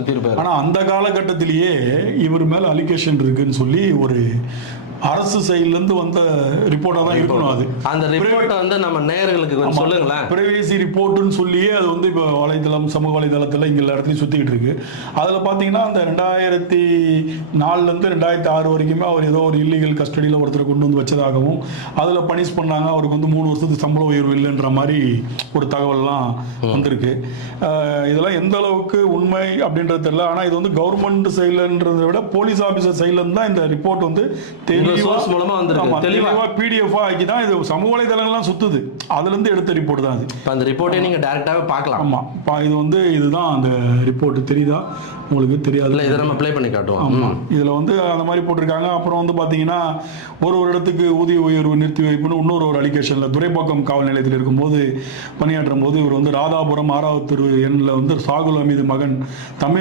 சுத்தி இருப்பாரு. ஆனா அந்த காலகட்டத்திலேயே இவர் மேல அலிகேஷன் இருக்குன்னு சொல்லி ஒரு அரசு சைட்ல இருந்து வந்த ரிப்போர்ட்டா தான் இருக்கணும். அது அந்த ரிப்போர்ட்டை வந்து நம்ம நேயர்களுக்கு கொஞ்சம் சொல்லுங்களேன். பிரைவேசி ரிப்போர்ட்னு சொல்லியே அது வந்து இப்போ வலைதளம், சமூக வலைதளத்தில் இங்கே எல்லா இடத்துலையும் சுற்றிக்கிட்டு இருக்கு. அதில் பார்த்தீங்கன்னா அந்த 2004 2006 வரைக்குமே அவர் ஏதோ ஒரு இல்லீகல் கஸ்டடியில் ஒருத்தரை கொண்டு வந்து வச்சதாகவும், அதில் பனிஷ் பண்ணாங்க, அவருக்கு வந்து 3 வருஷத்துக்கு சம்பள உயர்வு இல்லைன்ற மாதிரி ஒரு தகவல்லாம் வந்திருக்கு. இதெல்லாம் எந்த அளவுக்கு உண்மை அப்படின்றது தெரியல. ஆனால் இது வந்து கவர்மெண்ட் சைட்லன்றதை விட போலீஸ் ஆஃபீஸர் சைட்லேருந்து தான் இந்த ரிப்போர்ட் வந்து தெளிவா PDF ஆக்கி தான் இது சமூக வலைதளங்கள்லாம் சுத்துது. அதுல இருந்து எடுத்த ரிப்போர்ட் தான் அது. அந்த ரிப்போர்ட்டை நீங்க டைரக்டாவே பார்க்கலாம். ஆமா, இது வந்து இதுதான் அந்த ரிப்போர்ட். தெரியுதா உங்களுக்கு? தெரியாது. இதை நம்ம ப்ளே பண்ணி காட்டுவோம். இதுல வந்து அந்த மாதிரி போட்டிருக்காங்க. அப்புறம் வந்து பாத்தீங்கன்னா ஒரு இடத்துக்கு ஊதிய உயர்வு நிறுத்தி வைப்புன்னு இன்னொரு ஒரு அலிகேஷன்ல துரைப்பாக்கம் காவல் நிலையத்தில் இருக்கும்போது பணியாற்றும் போது இவர் வந்து ராதாபுரம் 6வது தெரு எண்ணில் வந்து சாகுல் அமீது மகன் தமிழ்